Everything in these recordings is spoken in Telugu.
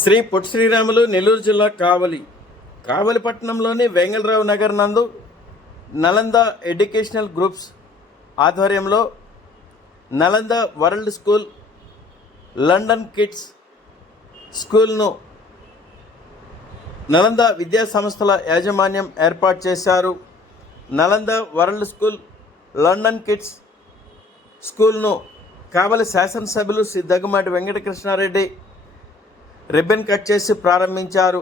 శ్రీ పొట్టి శ్రీరాములు నెల్లూరు జిల్లా కావలి. కావలి పట్టణంలోని వెంగళరావు నగర్ నందు నలంద ఎడ్యుకేషనల్ గ్రూప్స్ ఆధ్వర్యంలో Nalanda world school London kids స్కూల్ను Nalanda విద్యా సంస్థల యాజమాన్యం ఏర్పాటు చేశారు. Nalanda world school London kids స్కూల్ను Kavali శాసనసభ్యులు శ్రీ దగ్గుమాటి వెంకటకృష్ణారెడ్డి రిబ్బన్ కట్ చేసి ప్రారంభించారు.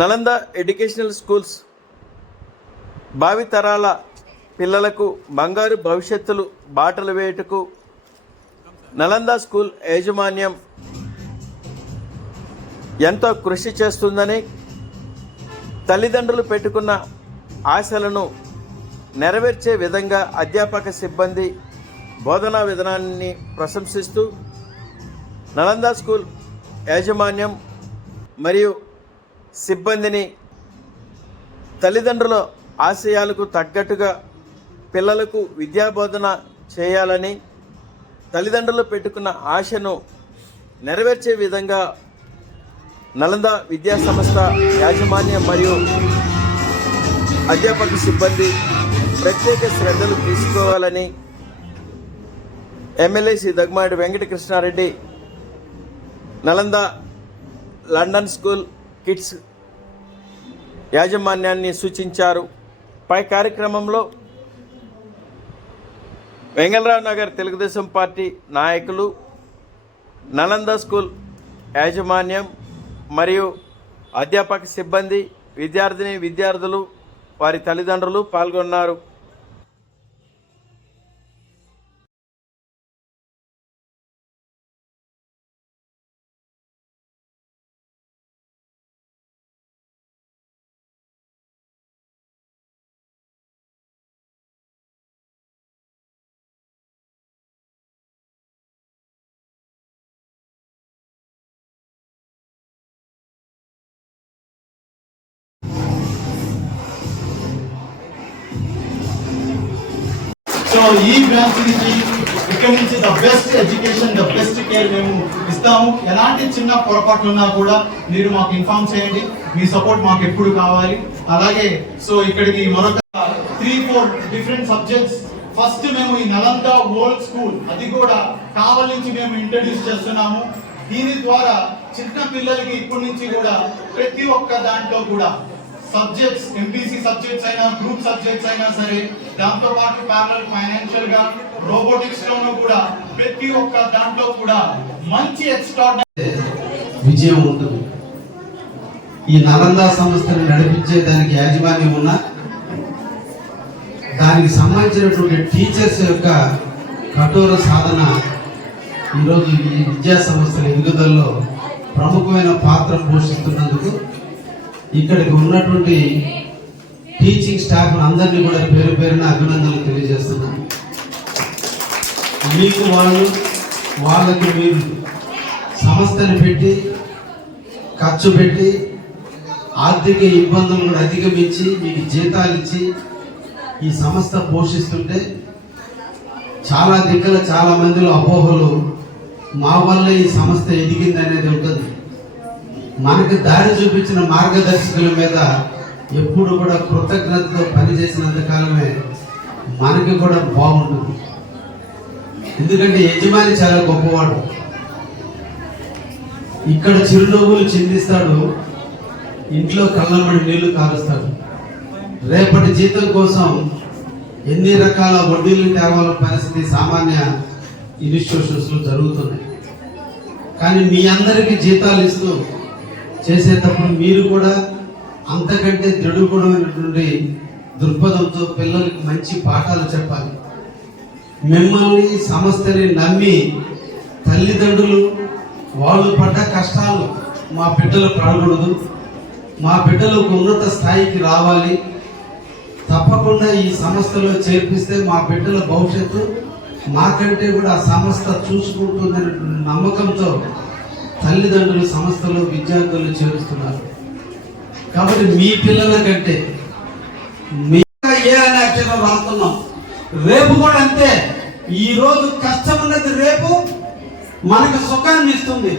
నలంద ఎడ్యుకేషనల్ స్కూల్స్ భావితరాల పిల్లలకు బంగారు భవిష్యత్తులు బాటలు వేయుటకు నలంద స్కూల్ యాజమాన్యం ఎంతో కృషి చేస్తుందని తల్లిదండ్రులు పెట్టుకున్న ఆశలను నెరవేర్చే విధంగా అధ్యాపక సిబ్బంది బోధనా విధానాన్ని ప్రశంసిస్తూ నలంద స్కూల్ యాజమాన్యం మరియు సిబ్బందిని తల్లిదండ్రుల ఆశయాలకు తగ్గట్టుగా పిల్లలకు విద్యాబోధన చేయాలని తల్లిదండ్రులు పెట్టుకున్న ఆశను నెరవేర్చే విధంగా నలంద విద్యా సంస్థ యాజమాన్యం మరియు అధ్యాపక సిబ్బంది ప్రత్యేక శ్రద్ధలు తీసుకోవాలని MLA Shri Daggumati Venkatakrishnareddy Nalanda London school kids యాజమాన్యాన్ని సూచించారు. పై కార్యక్రమంలో వెంగళరావు నగర్ తెలుగుదేశం పార్టీ నాయకులు నలంద స్కూల్ యాజమాన్యం మరియు అధ్యాపక సిబ్బంది విద్యార్థిని విద్యార్థులు వారి తల్లిదండ్రులు పాల్గొన్నారు. సో ఈ బ్రాంచ్ నుంచి ఇక్కడ నుంచి the best education the best care మేము ఇస్తాము. ఎలాంటి చిన్న పొరపాట్లు ఉన్నా కూడా మీరు మాకు ఇన్ఫార్మ్ చేయండి. మీ సపోర్ట్ మాకు ఎప్పుడు కావాలి. అలాగే సో ఇక్కడికి మరొక three four different subjects first మేము ఈ నలంద ఓల్డ్ స్కూల్ అది కూడా కావలి నుంచి మేము ఇంట్రడ్యూస్ చేస్తున్నాము. దీని ద్వారా చిన్న పిల్లలకి ఇప్పటి నుంచి కూడా ప్రతి ఒక్క దాంట్లో కూడా సబ్జెక్ట్స్ ఎంపీసీ సబ్జెక్ట్స్ అయినా గ్రూప్ సబ్జెక్ట్స్ అయినా సరే దాంతో పాటు ప్యారల్ ఫైనాన్షియల్గా రోబోటిక్స్ లోనూ కూడా ప్రతి ఒక్క దాంట్లో కూడా మంచి ఎక్స్ట్రా విజయం ఉంటుంది. ఈ నలంద సంస్థను నడిపించే దానికి యాజమాన్యం ఉన్న దానికి సంబంధించినటువంటి టీచర్స్ యొక్క కఠోర సాధన ఈరోజు ఈ విద్యా సంస్థల ఎదుగుదలలో ప్రముఖమైన పాత్ర పోషిస్తున్నందుకు ఇక్కడికి ఉన్నటువంటి టీచింగ్ స్టాఫ్ అందరినీ కూడా పేరు పేరున అభినందనలు తెలియజేస్తున్నాను మీకు వాళ్ళు వాళ్ళకి మీరు సంస్థను పెట్టి ఖర్చు పెట్టి ఆర్థిక ఇబ్బందులను అధిగమించి మీకు జీతాలు ఇచ్చి ఈ సంస్థ పోషిస్తుంటే చాలా దిక్కుల చాలా మందిలో అపోహలు మా వల్ల ఈ సంస్థ ఎదిగింది అనేది ఉంటుంది. మనకి దారి చూపించిన మార్గదర్శకుల మీద ఎప్పుడు కూడా కృతజ్ఞతతో పనిచేసినంత కాలమే మనకి కూడా బాగుంటుంది. ఎందుకంటే యజమాని చాలా గొప్పవాడు. ఇక్కడ చిరునవ్వులు చిందిస్తాడు ఇంట్లో కళ్ళమడి నీళ్ళు కారుస్తాడు. రేపటి జీతం కోసం ఎన్ని రకాల వడ్డీలు తేవాల పరిస్థితి సామాన్య ఇన్స్టిట్యూషన్స్లో జరుగుతున్నాయి. కానీ మీ అందరికీ జీతాలు ఇస్తూ చేసేటప్పుడు మీరు కూడా అంతకంటే దృఢపడమైనటువంటి దృక్పథంతో పిల్లలకి మంచి పాఠాలు చెప్పాలి. మిమ్మల్ని సంస్థని నమ్మి తల్లిదండ్రులు వాళ్ళు పడ్డ కష్టాలు మా బిడ్డలు పడకూడదు మా బిడ్డలు ఒక ఉన్నత స్థాయికి రావాలి. తప్పకుండా ఈ సంస్థలో చేర్పిస్తే మా బిడ్డల భవిష్యత్తు మాకంటే కూడా ఆ సంస్థ చూసుకుంటుందనే నమ్మకంతో తల్లిదండ్రులు సంస్థలో విద్యార్థులు చేరుస్తున్నారు. కాబట్టి మీ పిల్లల కంటే మీ ఏ అనే అక్షరం రాస్తున్నాం రేపు కూడా అంతే. ఈ రోజు కష్టం ఉన్నది రేపు మనకు సుఖాన్ని ఇస్తుంది.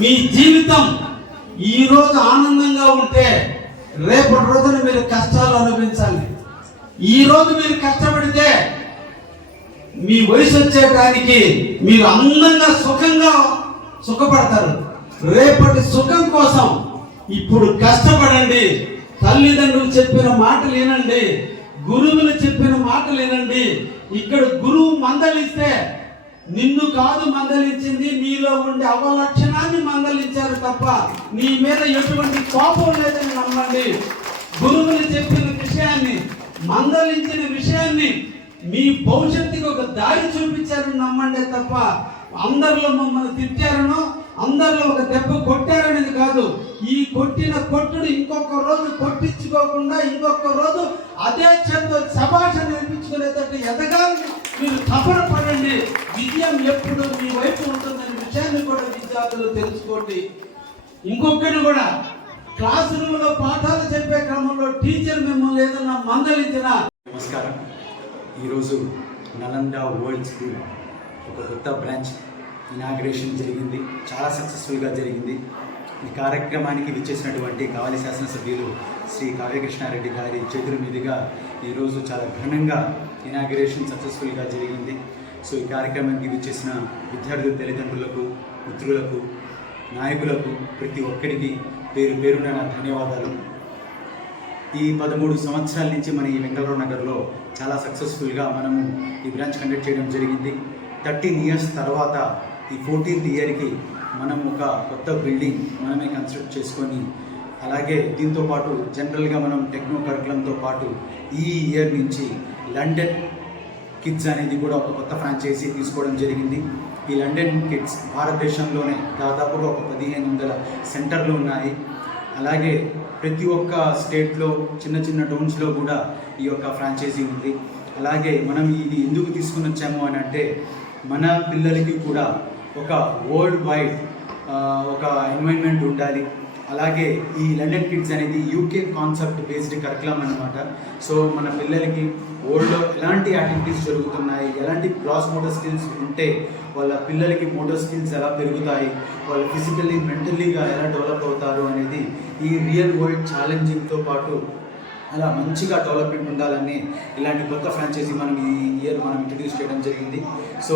మీ జీవితం ఈ రోజు ఆనందంగా ఉంటే రేపటి రోజున మీరు కష్టాలు అనుభవించాలి. ఈ రోజు మీరు కష్టపడితే మీ వయసు వచ్చేటానికి మీరు అందంగా సుఖంగా సుఖపడతారు. రేపటి సుఖం కోసం ఇప్పుడు కష్టపడండి. తల్లిదండ్రులు చెప్పిన మాటలు వినండి. గురువులు చెప్పిన మాటలు వినండి. ఇక్కడ గురువు మందలిస్తే నిన్ను కాదు మందలించింది నీలో ఉండే అవలక్షణాన్ని మందలించారు తప్ప నీ మీద ఎటువంటి కోపం లేదని నమ్మండి. గురువులు చెప్పిన విషయాన్ని మందలించిన విషయాన్ని మీ భవిష్యత్తుకి ఒక దారి చూపించారని నమ్మండి తప్ప అందరిలో మమ్మల్ని తిట్టారనో అందరిలో ఒక దెబ్బ కొట్టారనేది కాదు. ఈ కొట్టిన కొట్టుడు ఇంకొక రోజు కొట్టించుకోకుండా ఇంకొక రోజు అదే చేత్తో సభాష నేర్పించుకునేటట్టు ఎదగాలని మీరు తపన పడండి. విజయం ఎప్పుడు మీ వైపు ఉంటుందనే విషయాన్ని కూడా విద్యార్థులు తెలుసుకోండి. ఇంకొకటి కూడా క్లాస్ రూమ్లో పాఠాలు చెప్పే క్రమంలో టీచర్ మిమ్మల్ని ఏదన్నా మందలించినా. నమస్కారం. ఈరోజు నలంద వరల్డ్ స్కూల్ ఒక కొత్త బ్రాంచ్ ఇనాగ్రేషన్ జరిగింది. చాలా సక్సెస్ఫుల్గా జరిగింది. ఈ కార్యక్రమానికి విచ్చేసినటువంటి కావలి శాసనసభ్యులు శ్రీ కావ్యకృష్ణారెడ్డి గారి చేతుల మీదుగా ఈరోజు చాలా ఘనంగా ఇనాగ్రేషన్ సక్సెస్ఫుల్గా జరిగింది. సో ఈ కార్యక్రమానికి విచ్చేసిన విద్యార్థుల తల్లిదండ్రులకు మిత్రులకు నాయకులకు ప్రతి ఒక్కరికి పేరు పేరున నా ధన్యవాదాలు. ఈ పదమూడు సంవత్సరాల నుంచి మన ఈ వెంకటరావు నగర్లో చాలా సక్సెస్ఫుల్గా మనము ఈ బ్రాంచ్ కండక్ట్ చేయడం జరిగింది. థర్టీన్ ఇయర్స్ తర్వాత ఈ ఫోర్టీన్త్ ఇయర్కి మనం ఒక కొత్త బిల్డింగ్ మనమే కన్స్ట్రక్ట్ చేసుకొని అలాగే దీంతో పాటు జనరల్గా మనం టెక్నో కరికులంతో పాటు ఈ ఇయర్ నుంచి లండన్ కిడ్స్ అనేది కూడా ఒక కొత్త ఫ్రాంచైజీ తీసుకోవడం జరిగింది. ఈ లండన్ కిడ్స్ భారతదేశంలోనే దాదాపుగా ఒక పదిహేను వందల సెంటర్లు ఉన్నాయి. అలాగే ప్రతి ఒక్క స్టేట్లో చిన్న చిన్న టౌన్స్లో కూడా ఈ యొక్క ఫ్రాంచైజీ ఉంది. అలాగే మనం ఇది ఎందుకు తీసుకుని వచ్చాము అని అంటే మన పిల్లలకి కూడా ఒక వరల్డ్ వైడ్ ఒక ఎన్వైర్న్మెంట్ ఉండాలి. అలాగే ఈ లండన్ కిడ్స్ అనేది యూకే కాన్సెప్ట్ బేస్డ్ కరికులం అనమాట సో మన పిల్లలకి వరల్డ్లో ఎలాంటి యాక్టివిటీస్ జరుగుతున్నాయి ఎలాంటి క్రాస్ మోటార్ స్కిల్స్ ఉంటే వాళ్ళ పిల్లలకి మోటార్ స్కిల్స్ ఎలా పెరుగుతాయి వాళ్ళు ఫిజికల్లీ మెంటల్లీగా ఎలా డెవలప్ అవుతారు అనేది ఈ రియల్ వరల్డ్ ఛాలెంజింగ్తో పాటు అలా మంచిగా డెవలప్మెంట్ ఉండాలని ఇలాంటి కొత్త ఫ్రాంచైజీ మనం ఈ ఇయర్ మనం ఇంట్రడ్యూస్ చేయడం జరిగింది. సో